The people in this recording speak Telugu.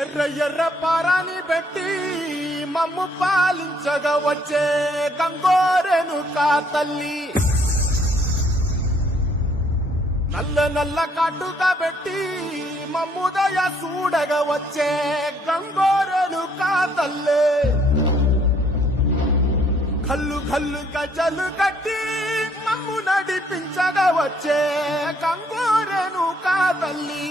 ఎర్ర ఎర్ర పారాని పెట్టి మమ్ము పాలించగా వచ్చే గంగోరెను కా తల్లి నల్ల నల్ల కాటుగా పెట్టి మమ్ముదయ చూడగా వచ్చే గంగోరెను కా తల్లి కల్లు కల్లు గజలు కట్టి మమ్ము నడిపించగా వచ్చే గంగోరెను కా తల్లి